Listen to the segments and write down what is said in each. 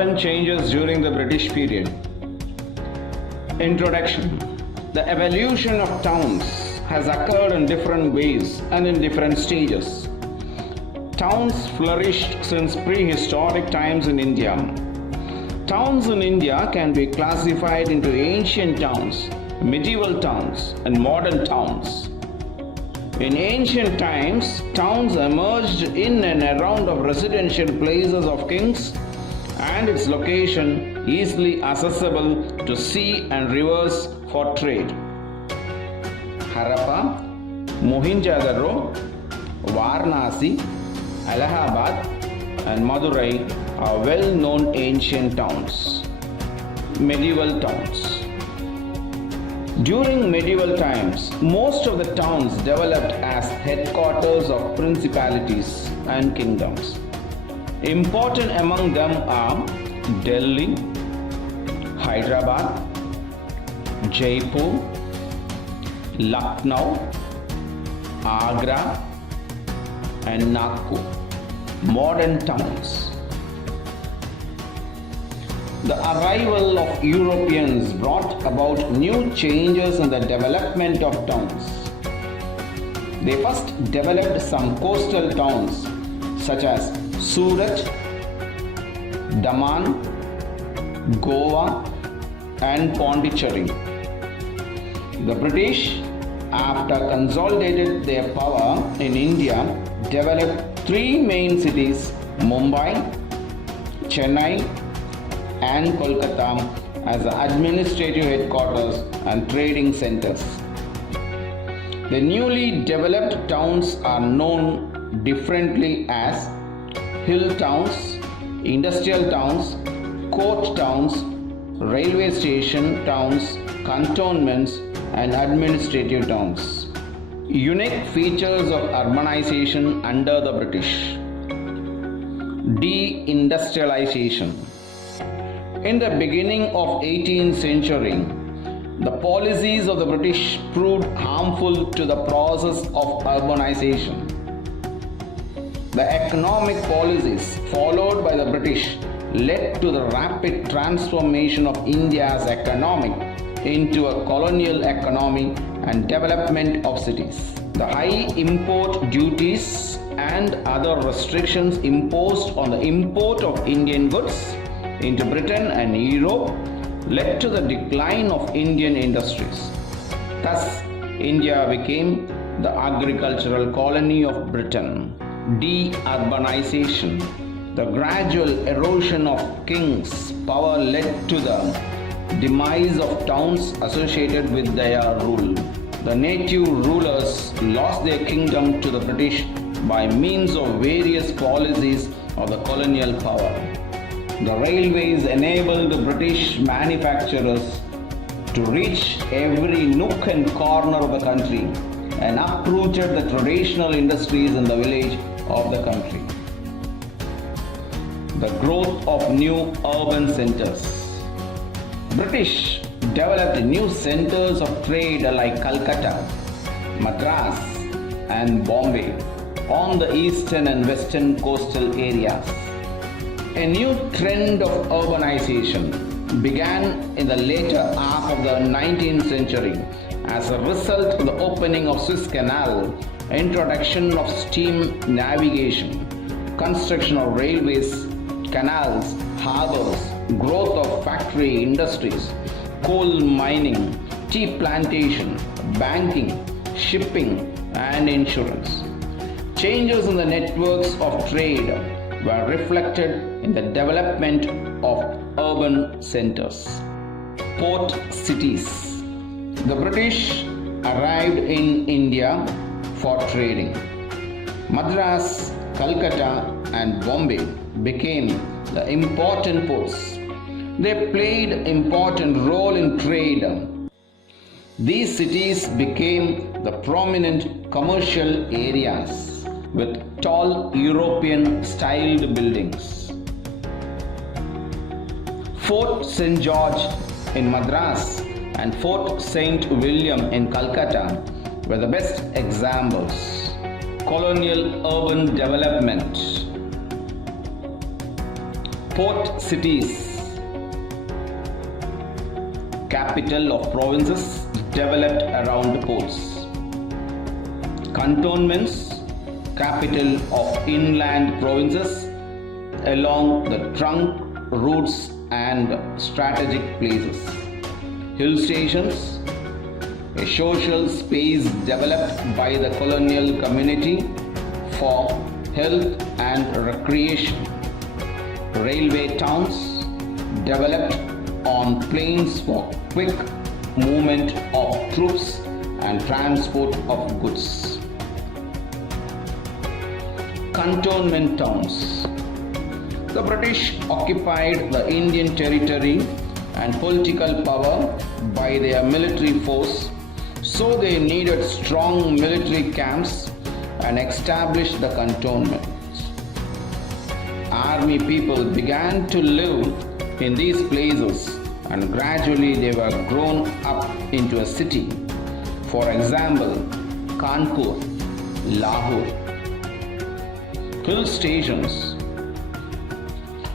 Urban changes during the British period. Introduction. The evolution of towns has occurred in different ways and in different stages. Towns flourished since prehistoric times in India. Towns in India can be classified into ancient towns, medieval towns, and modern towns. In ancient times, towns emerged in and around of residential places of kings and its location easily accessible to sea and rivers for trade. Harappa, Mohenjo-daro, Varanasi, Allahabad, and Madurai are well-known ancient towns. Medieval towns. During medieval times, most of the towns developed as headquarters of principalities and kingdoms. Important among them are Delhi, Hyderabad, Jaipur, Lucknow, Agra, and Nagpur. Modern towns. The arrival of Europeans brought about new changes in the development of towns. They first developed some coastal towns such as Surat, Daman, Goa, and Pondicherry. The British, after consolidated their power in India, developed three main cities, Mumbai, Chennai, and Kolkata, as administrative headquarters and trading centers. The newly developed towns are known differently as hill towns, industrial towns, court towns, railway station towns, cantonments, and administrative towns. Unique features of urbanization under the British. Deindustrialization. In the beginning of 18th century, the policies of the British proved harmful to the process of urbanization. The economic policies followed by the British led to the rapid transformation of India's economy into a colonial economy and development of cities. The high import duties and other restrictions imposed on the import of Indian goods into Britain and Europe led to the decline of Indian industries. Thus, India became the agricultural colony of Britain. De-urbanization. The gradual erosion of kings' power led to the demise of towns associated with their rule. The native rulers lost their kingdom to the British by means of various policies of the colonial power. The railways enabled the British manufacturers to reach every nook and corner of the country and uprooted the traditional industries in the village of the country. The growth of new urban centers. British developed new centers of trade like Calcutta, Madras, and Bombay on the eastern and western coastal areas. A new trend of urbanization began in the later half of the 19th century as a result of the opening of Suez Canal, introduction of steam navigation, construction of railways, canals, harbors, growth of factory industries, coal mining, tea plantation, banking, shipping, and insurance. Changes in the networks of trade were reflected in the development of urban centers. Port cities. The British arrived in India for trading. Madras, Calcutta, and Bombay became the important ports. They played an important role in trade. These cities became the prominent commercial areas with tall European-styled buildings. Fort St. George in Madras and Fort St. William in Calcutta were the best examples. colonial urban development. Port cities, capital of provinces developed around ports. Cantonments, capital of inland provinces along the trunk routes and strategic places. Hill stations, a social space developed by the colonial community for health and recreation. Railway towns, developed on plains for quick movement of troops and transport of goods. Cantonment towns. The British occupied the Indian territory and political power by their military force, so they needed strong military camps and established the cantonments. Army people began to live in these places and gradually they were grown up into a city. For example, Kanpur, Lahore. Hill stations.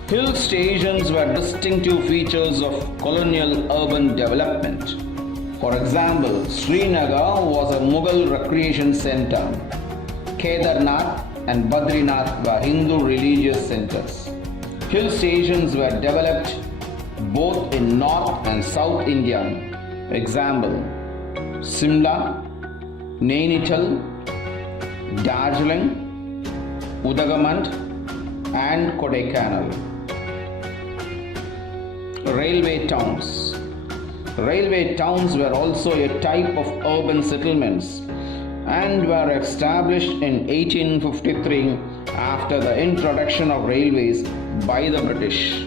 Hill stations were distinctive features of colonial urban development. For example, Srinagar was a Mughal recreation center. Kedarnath and Badrinath were Hindu religious centers. Hill stations were developed both in North and South India. Example, Simla, Nainital, Darjeeling, Udagamand and Kodaikanal. Railway towns. Railway towns were also a type of urban settlements and were established in 1853 after the introduction of railways by the British.